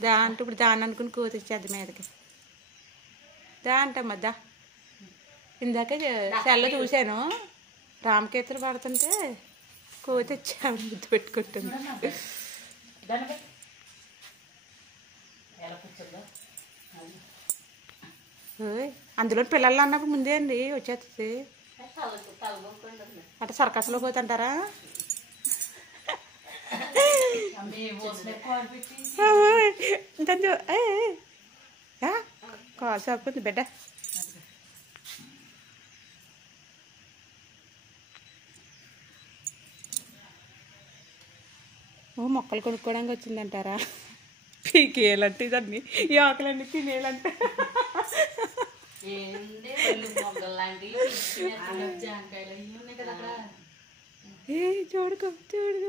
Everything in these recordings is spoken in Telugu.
దా అంటే ఇప్పుడు దాన్ని అనుకుని కోతి వచ్చేద్ది మీదకి దా అంటమ్మా దా ఇందాక సెల్ల చూశాను రామకేతులు పడుతుంటే కోతి వచ్చి ఆవిడ ముద్దు పెట్టుకుంటుంది అందులో పిల్లలు అన్నప్పుడు ముందే అండి వచ్చేస్తుంది అట్లా సర్కస్లో పోతుంటారా కాల్ సరిపోతుంది బిడ్డ మొక్కలు కొనుక్కోవడానికి వచ్చిందంటారా పీకేయాలంటే దాన్ని ఈ ఆకులన్నీ తినేయాలంటే చూడుకో చూడుకో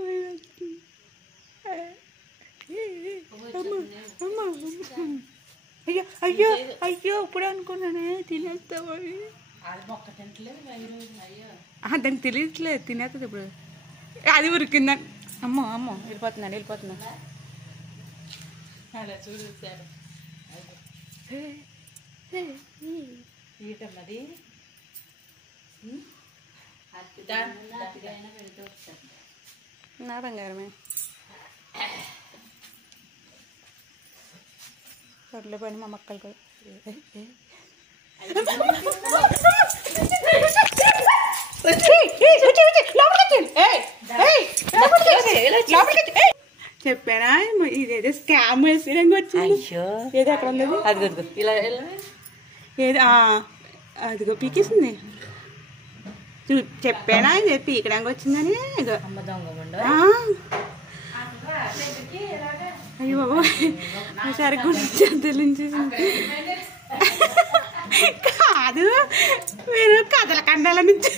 అయ్యో అయ్యో అయ్యో ఇప్పుడు అనుకున్నానే తినేస్తామని దానికి తెలియట్లేదు తినేస్తుంది ఇప్పుడు అది ఉరికిందని అమ్మో అమ్మో వెళ్ళిపోతున్నాను వెళ్ళిపోతున్నాను ఈటన్నది నా బంగారమే సర్లే పని మా మొక్కలు చెప్పానా ఇదేదో స్కామ్ వేసి వచ్చింది ఏదో అక్కడ ఉన్నది అది ఇలా ఏదో అదిగో పీకేసింది చెప్పానా ఇది పీకడానికి వచ్చిందని అయ్యో బాబు సరిగ్గా నుంచి కాదు మీరు కథల కండాల నుంచి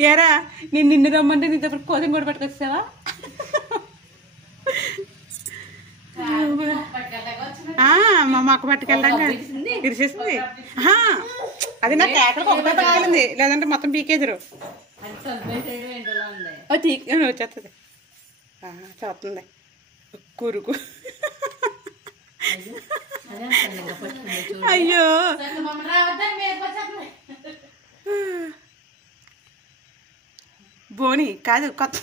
ఏరా నేను నిన్ను రమ్మంటే నీ దగ్గర కోసం కూడా పట్టుకొచ్చావా మా మొక్క పట్టుకెళ్ళడానికి ఇరిసేసింది అది నా కేకలకు ఒకటే తగిలింది లేదంటే మొత్తం పీకేద్దరు వచ్చేస్తుంది చూస్తుంది కురుకు అయ్యో బోని కాదు కొత్త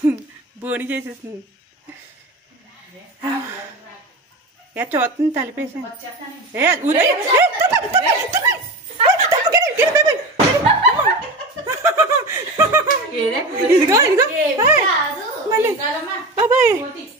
బోని చేసేసింది చూస్తుంది తలిపేసాను ఇదిగో ఇదిగో మళ్ళీ బాబాయ్